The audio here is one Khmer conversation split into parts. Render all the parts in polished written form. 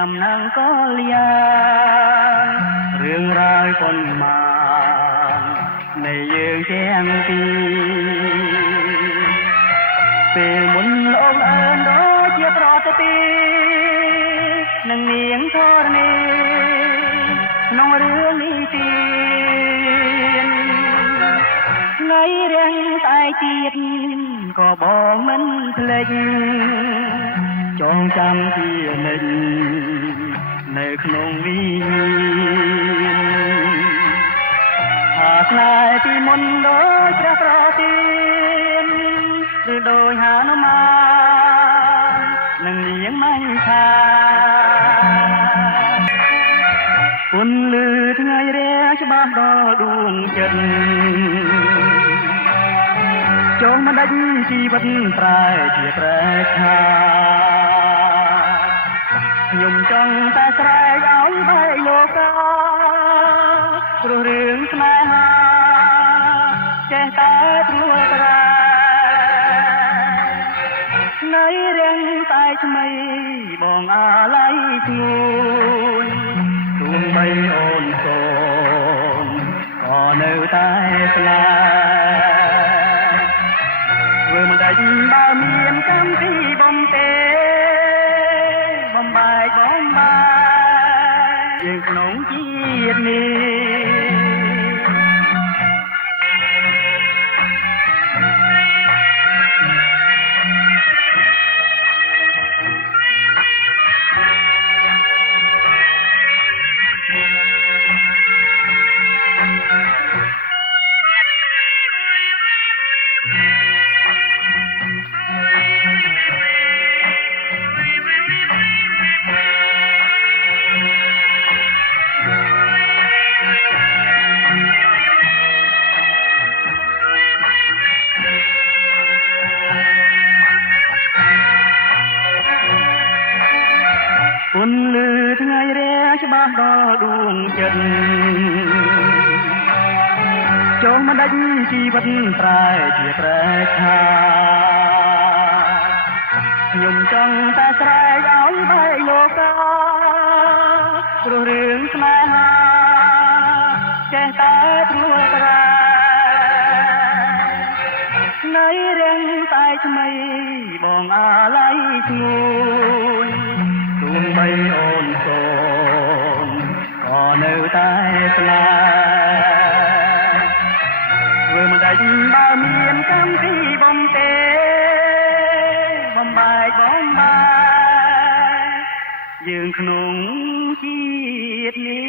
ចាំណាំក៏លយ៉ាងរឿងរ៉ាវប៉ុន្មាននៃយើងទាំងពីរពេលមុនលោកអើនដូចជាប្រតិទិនឹងនាងធរណីក្នុងរឿងនេះទៀតថ្ងៃរាំងតែទៀតក៏បងមិនភ្លេចចងចាំជានិច្ចនៅក្នុងវិញ្ញាណថាស្នេហ៍ពីមុនដូចព្រះប្រទានឬដោយហានុមាននឹងនាងម៉ៃថាពុនលឺថ្ងៃរះច្បាស់ដល់ដួងចិត្តចូលមកដាច់ជីវិតប្រែជាប្រែខាខ្ញុំចង់តែស្រែកឲ្យបែកលោកាព្រោះរឿងស្នេហាចេះតែព្រួយត្រាថ្ងៃរាំងតែថ្មីបងអាឡ័យឈ្ងុយទូនបីអូនសូនក៏នៅតែស្នេហ៍ធ្វើមិនដាច់បើមានកម្មវិធីបំទេបំបែកបំបាយយើងក្នុងជាតិនេះពុនលឺថ្ងៃរះច្បាស់ដល់ដួងចិត្តចូលមកដាច់ជីវិតប្រែជាប្រែខាខ្ញុំចង់តែស្រែកឲ្យបែកលោកាព្រោះរឿងស្នេហាចេះតែព្រួយត្រាថ្ងៃរាំងតែថ្មីបងអាឡ័យឈ្ងុយទូនបីអូនសូនក៏នៅតែស្នេហ៍ធ្វើមិនដាច់បើមានកម្មវិធីបំទេបំបែកបំបាយយើងក្នុងជាតិនេះ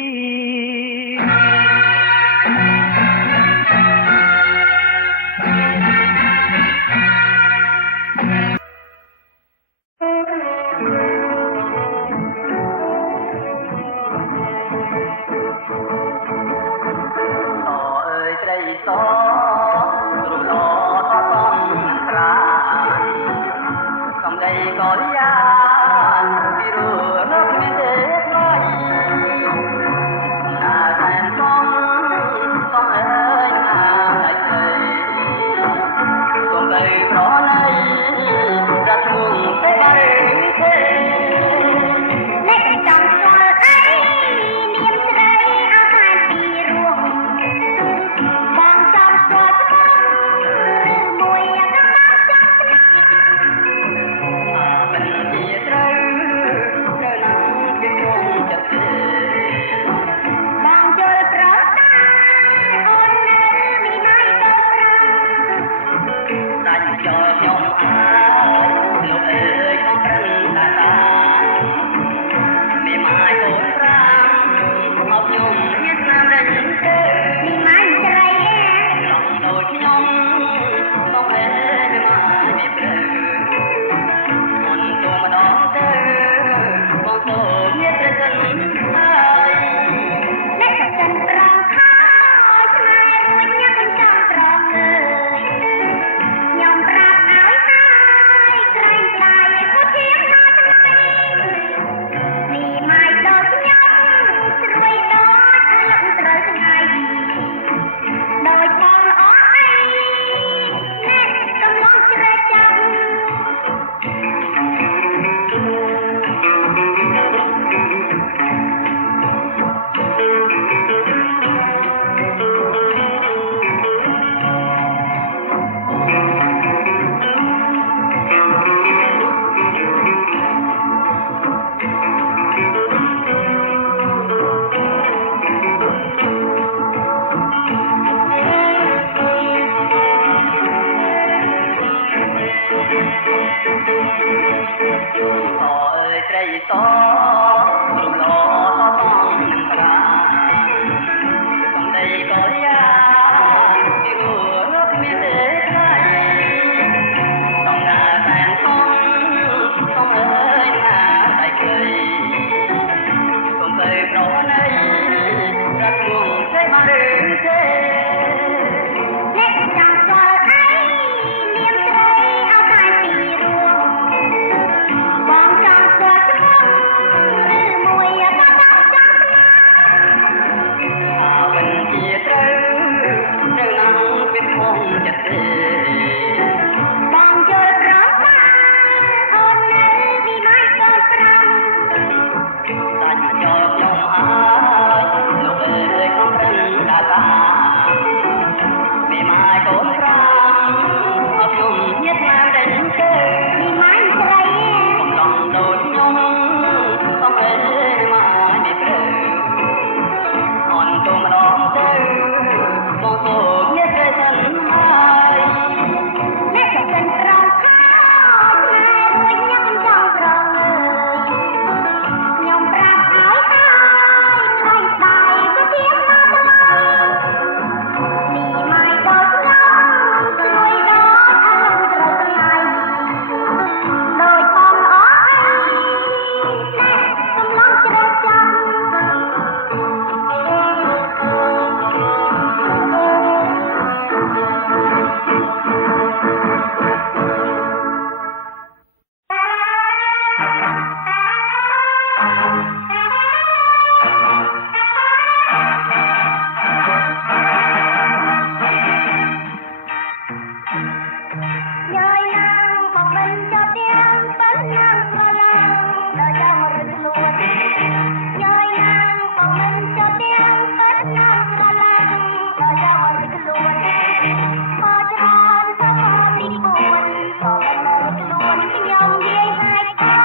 Hãy subscribe cho kênh Ghiền Mì Gõ để không bỏ lỡ សរូបល្អផងនឹងប្រា សំដីក៏យ៉ាពីរួរកមានទេថ្លៃសំណាតែនផងសំអើយណាដៃក្ដីសូមទៅប្រណីប្រាក់ងទេបានឬទេអ្នកចាំស្គាល់អីនាមស្រីអោកាយពីរួងបងចង់ស្គាល់ឈ្មោះឬមួយក៏ต้องចង់ស្លាប់បញ្ជាត្រូវនឹងណាំពីធំចិត្តទេបងយល់ប្រសាអូននៅពីម៉ាយកូនប្រាំសាច់ចូលខ្ញុំហើយលោកអើយខំប្រឹងដាតាពីម៉ាយកូនប្រាំអត់ខ្ញុំញាតណាស់ដេញទេពីម៉ាយស្រីកំឡុងដូចខ្ញុំសំអើយមកពីព្រឺអនទៅម្ដងទៅបងសូមញាតស្រីសិនហើយអ្នកចង់ប្រងខោណែរួយញ៉ាំចង់ប្រងខ្ញុំប្រាប់ឲ្យហើយស្ដាយក៏ទៀមមកទៅពីម៉ាយដល់ស្លងស្រួយដល់អើត្រូវថ្ងៃដោយបងអស់អ្នកកំឡុងជ្រះចាំយាយណាងបងមិនចាប់ទាំងប៉ុណ្ណាស្រឡាញ់ដល់យ៉ាងរត់ខ្លួនយាយណាងបងមិនចាប់ទាំងប៉ុណ្ណាស្រឡាញ់ដល់យ៉ាងរត់ខ្លួនមកច្រើនទៅមកទី4ក៏មិនរត់ខ្លួនខ្ញុំយាយហើយទៅ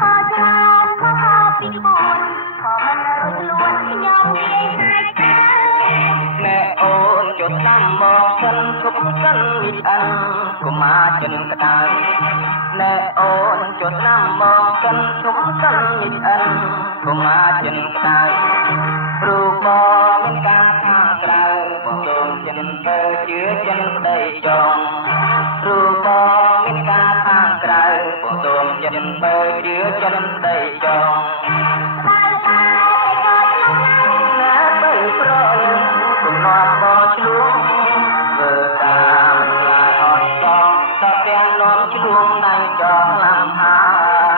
មកច្រើនមកទី4ក៏មិនរត់ខ្លួនខ្ញុំយាយហើយទៅណែអូនចុះតាមមកសិនគប់សិនវិអិនកុមារចិនក្តៅណែអូនចុះតាមមកសិនគប់សិនវិអិនកុមារចិនក្តៅព្រោះបងមានការខាងក្រៅបងសូមចិនទៅជឿចិនដីចងព្រោះបងមានការខាងក្រៅបងសូមចិនទៅជឿចិនដីចងណាទៅប្រលឹងគំនាប់បងឆ្លួងធ្វើតាមខ្លាអត់ចង់តែទាំងនាំឆ្លួងដៃចងឡាំហើ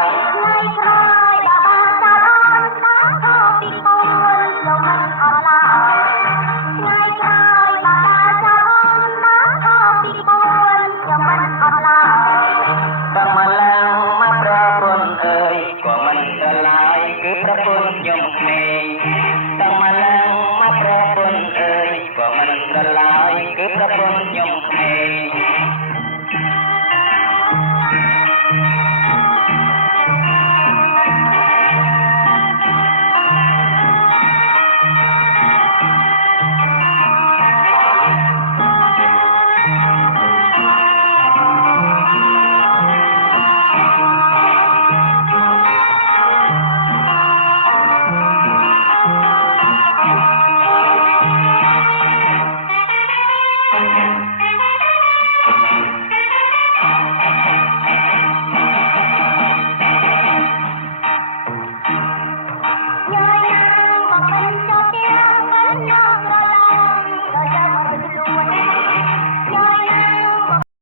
យថ្ងៃក្រោយដល់បានសាអូនបងខោពីពូនលោកមិនអត់ឡើយថ្ងៃក្រោយដល់បានសាអូនបងខោពីពូនខ្ញុំមិនអត់ឡើយតែមកឡើងមកប្រពន្ធអើយក៏មិនទៅឡើយគឺប្រពន្ធ